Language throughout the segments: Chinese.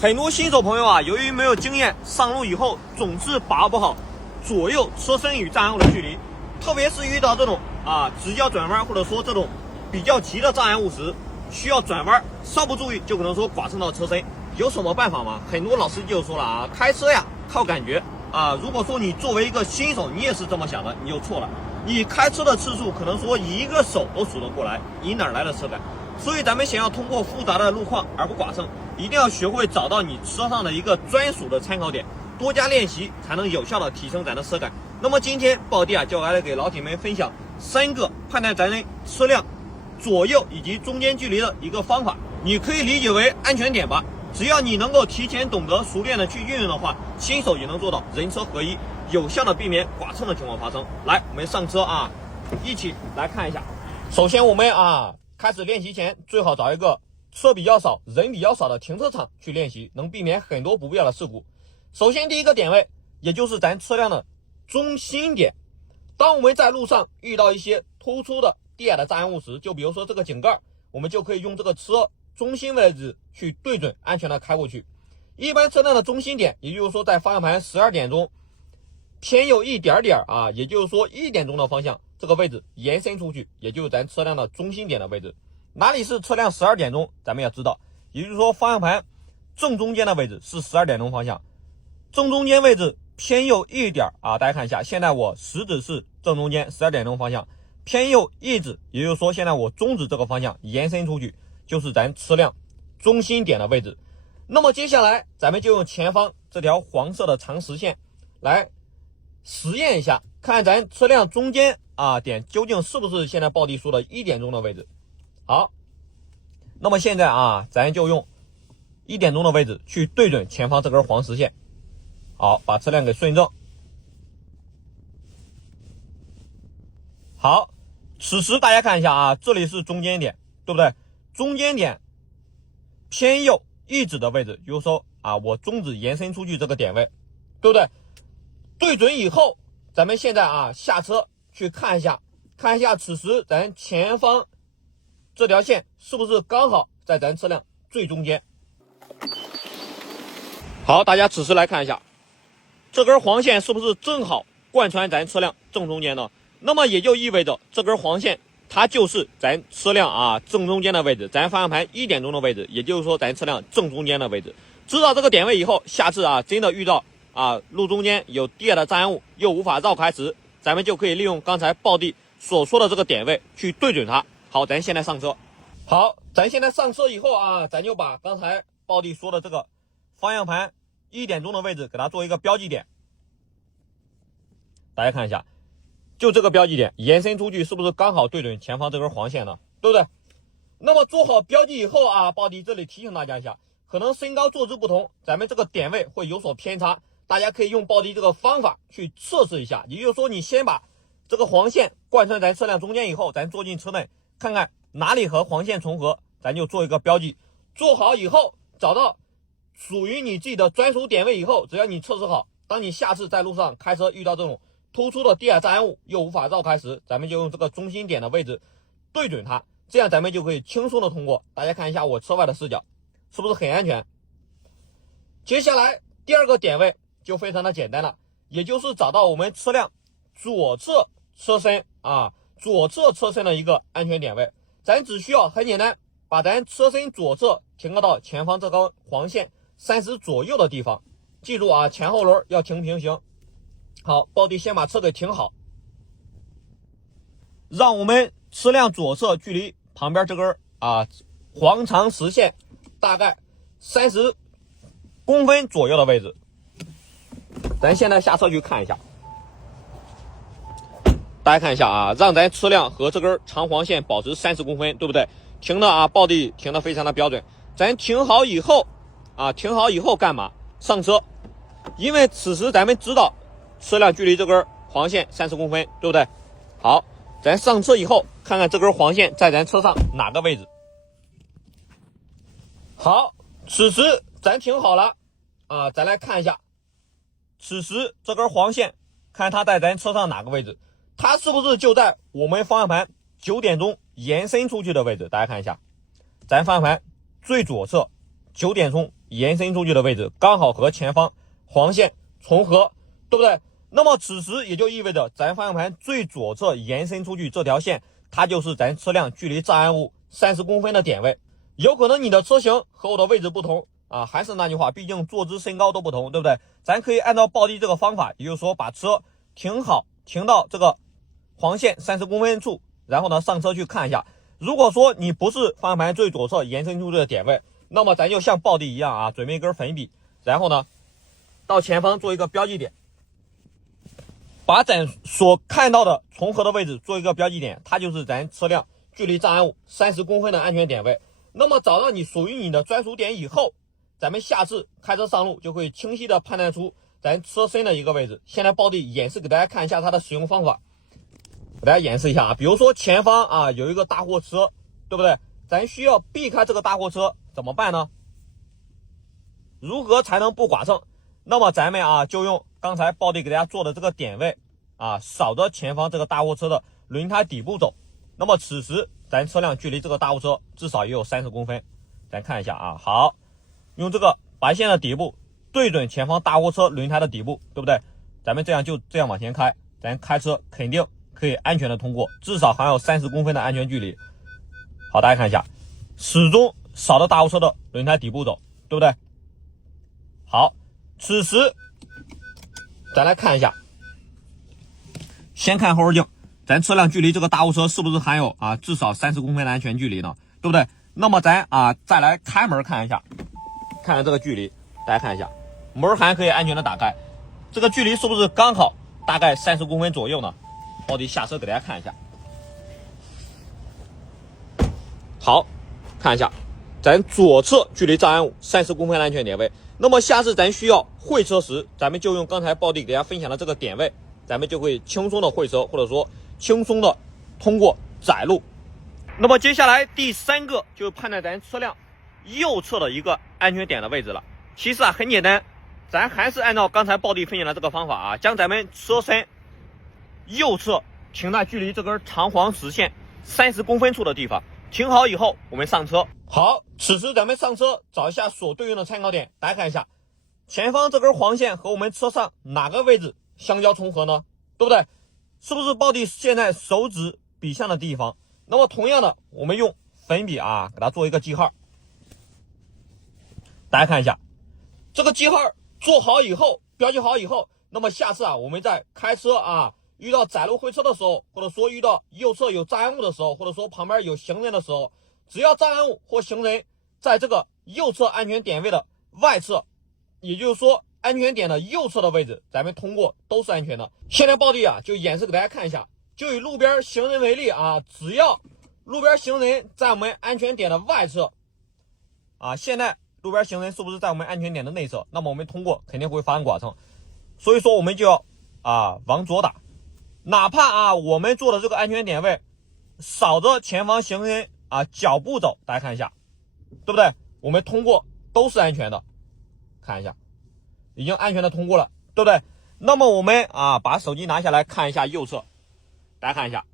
很多新手朋友啊，由于没有经验，上路以后总是把握不好左右车身与障碍物的距离，特别是遇到这种直角转弯，或者说这种比较急的障碍物时，需要转弯，稍不注意就可能说剐蹭到车身。有什么办法吗？很多老师就说了开车呀靠感觉如果说你作为一个新手，你也是这么想的，你就错了。你开车的次数可能说一个手都数得过来，你哪来的车感？所以咱们想要通过复杂的路况而不剐蹭，一定要学会找到你车上的一个专属的参考点，多加练习才能有效的提升咱的车感。那么今天暴弟就来给老铁们分享3个判断咱们车辆左右以及中间距离的一个方法，你可以理解为安全点吧。只要你能够提前懂得熟练的去运用的话，新手也能做到人车合一，有效的避免剐蹭的情况发生。来，我们上车一起来看一下。首先我们开始练习前，最好找一个车比较少、人比较少的停车场去练习，能避免很多不必要的事故。首先第一个点位，也就是咱车辆的中心点。当我们在路上遇到一些突出的低矮的障碍物时，就比如说这个井盖，我们就可以用这个车中心位置去对准，安全的开过去。一般车辆的中心点，也就是说在方向盘12点钟偏右一点点也就是说1点钟的方向，这个位置延伸出去，也就是咱车辆的中心点的位置。哪里是车辆12点钟，咱们要知道，也就是说方向盘正中间的位置是12点钟方向，正中间位置偏右一点大家看一下，现在我食指是正中间12点钟方向，偏右一指，也就是说现在我中指这个方向延伸出去，就是咱车辆中心点的位置。那么接下来咱们就用前方这条黄色的长实线来实验一下，看咱车辆中间点究竟是不是现在暴弟说的1点钟的位置。好，那么现在咱就用1点钟的位置去对准前方这根黄实线。好，把车辆给顺正。好，此时大家看一下这里是中间点，对不对？中间点偏右一指的位置，就是说我中指延伸出去这个点位，对不对？对准以后，咱们现在下车去看一下此时咱前方这条线是不是刚好在咱车辆最中间。好，大家此时来看一下，这根黄线是不是正好贯穿咱车辆正中间呢？那么也就意味着这根黄线它就是咱车辆正中间的位置，咱方向盘1点钟的位置，也就是说咱车辆正中间的位置。知道这个点位以后，下次真的遇到路中间有低矮的障碍物又无法绕开时，咱们就可以利用刚才暴弟所说的这个点位去对准它。好，咱现在上车。好，咱现在上车以后咱就把刚才暴弟说的这个方向盘1点钟的位置给它做一个标记点。大家看一下，就这个标记点延伸出去，是不是刚好对准前方这根黄线呢？对不对？那么做好标记以后暴弟这里提醒大家一下，可能身高坐姿不同，咱们这个点位会有所偏差，大家可以用暴弟这个方法去测试一下。也就是说，你先把这个黄线贯穿咱车辆中间以后，咱坐进车内看看哪里和黄线重合，咱就做一个标记。做好以后，找到属于你自己的专属点位以后，只要你测试好，当你下次在路上开车遇到这种突出的低矮障碍物又无法绕开时，咱们就用这个中心点的位置对准它，这样咱们就可以轻松的通过。大家看一下我车外的视角，是不是很安全？接下来第2个点位就非常的简单了，也就是找到我们车辆左侧车身左侧车身的一个安全点位。咱只需要很简单，把咱车身左侧停靠到前方这根黄线30左右的地方，记住前后轮要停平行。好，暴弟先把车给停好，让我们车辆左侧距离旁边这根黄长实线大概30公分左右的位置。咱现在下车去看一下，大家看一下让咱车辆和这根长黄线保持30公分，对不对？停的暴弟停的非常的标准。咱停好以后干嘛？上车。因为此时咱们知道车辆距离这根黄线30公分，对不对？好，咱上车以后看看这根黄线在咱车上哪个位置。好，此时咱停好了咱来看一下，此时这根黄线看它在咱车上哪个位置，它是不是就在我们方向盘9点钟延伸出去的位置？大家看一下，咱方向盘最左侧9点钟延伸出去的位置刚好和前方黄线重合，对不对？那么此时也就意味着咱方向盘最左侧延伸出去这条线，它就是咱车辆距离障碍物30公分的点位。有可能你的车型和我的位置不同啊，还是那句话，毕竟坐姿身高都不同，对不对？咱可以按照抱地这个方法，也就是说把车停好，停到这个黄线30公分处，然后呢上车去看一下。如果说你不是方向盘最左侧延伸出去的点位，那么咱就像抱地一样啊，准备一根粉笔，然后呢到前方做一个标记点，把咱所看到的重合的位置做一个标记点，它就是咱车辆距离障碍物30公分的安全点位。那么找到你属于你的专属点以后，咱们下次开车上路就会清晰的判断出咱车身的一个位置。现在抱地演示给大家看一下它的使用方法，给大家演示一下啊。比如说前方啊有一个大货车，对不对？咱需要避开这个大货车怎么办呢？如何才能不剐蹭？那么咱们啊就用刚才抱地给大家做的这个点位啊，扫着前方这个大货车的轮胎底部走。那么此时咱车辆距离这个大货车至少也有30公分。咱看一下啊，好，用这个白线的底部对准前方大货车轮胎的底部，对不对？咱们就这样往前开，咱开车肯定可以安全的通过，至少还有30公分的安全距离。好，大家看一下，始终扫着大货车的轮胎底部走，对不对？好，此时咱来看一下，先看后视镜，咱车辆距离这个大货车是不是还有啊至少30公分的安全距离呢？对不对？那么咱啊再来开门看一下，看看这个距离，大家看一下，门还可以安全的打开，这个距离是不是刚好大概30公分左右呢？抱地下车给大家看一下。好，看一下，咱左侧距离障碍物30公分的安全点位。那么下次咱需要会车时，咱们就用刚才抱地给大家分享的这个点位，咱们就会轻松的会车，或者说轻松的通过窄路。那么接下来第3个就是判断咱车辆右侧的一个安全点的位置了。其实啊很简单，咱还是按照刚才抱地分享的这个方法啊，将咱们车身右侧停在距离这根长黄实线30公分处的地方。停好以后，我们上车。好，此时咱们上车找一下所对应的参考点，大家看一下，前方这根黄线和我们车上哪个位置相交重合呢？对不对？是不是抱地现在手指比向的地方？那么同样的，我们用粉笔啊给它做一个记号。大家看一下，这个记号做好以后，标记好以后，那么下次啊我们在开车啊遇到窄路会车的时候，或者说遇到右侧有障碍物的时候，或者说旁边有行人的时候，只要障碍物或行人在这个右侧安全点位的外侧，也就是说安全点的右侧的位置，咱们通过都是安全的。现在抱地啊就演示给大家看一下，就以路边行人为例啊，只要路边行人在我们安全点的外侧啊，现在路边行人是不是在我们安全点的内侧？那么我们通过肯定会发生剐蹭，所以说我们就要啊往左打。哪怕啊我们做的这个安全点位扫着前方行人啊脚步走，大家看一下，对不对？我们通过都是安全的。看一下，已经安全的通过了，对不对？那么我们啊把手机拿下来看一下右侧，大家看一下，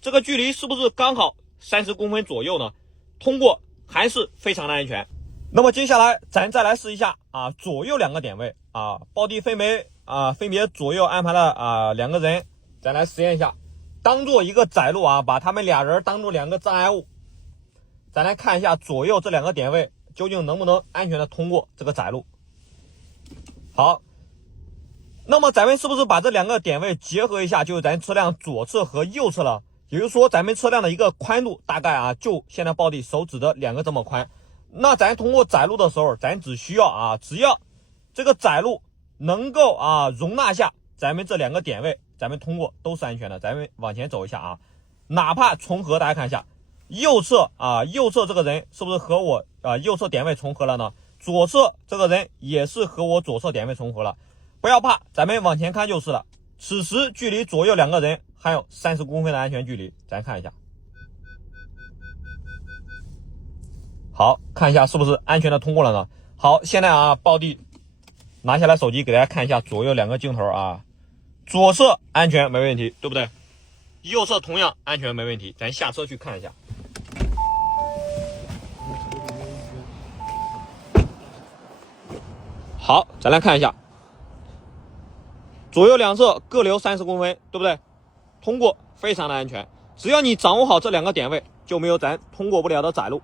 这个距离是不是刚好30公分左右呢？通过还是非常的安全。那么接下来咱再来试一下啊左右2个点位啊，抱地分别左右安排了啊2个人，咱来实验一下，当做一个窄路啊，把他们俩人当做2个障碍物，咱来看一下左右这2个点位究竟能不能安全的通过这个窄路。好，那么咱们是不是把这2个点位结合一下，就是咱车辆左侧和右侧了？也就是说咱们车辆的一个宽度大概啊就现在抱地手指的2个这么宽。那咱通过窄路的时候，咱只需要啊，只要这个窄路能够啊容纳下咱们这2个点位，咱们通过都是安全的。咱们往前走一下啊，哪怕重合，大家看一下，右侧这个人是不是和我右侧点位重合了呢？左侧这个人也是和我左侧点位重合了。不要怕，咱们往前看就是了。此时距离左右2个人还有30公分的安全距离，咱看一下。好，看一下是不是安全的通过了呢？好，现在啊抱地拿下来手机给大家看一下左右2个镜头啊，左侧安全没问题，对不对？右侧同样安全没问题，咱下车去看一下。好，再来看一下，左右两侧各留30公分，对不对？通过非常的安全，只要你掌握好这2个点位，就没有咱通过不了的窄路。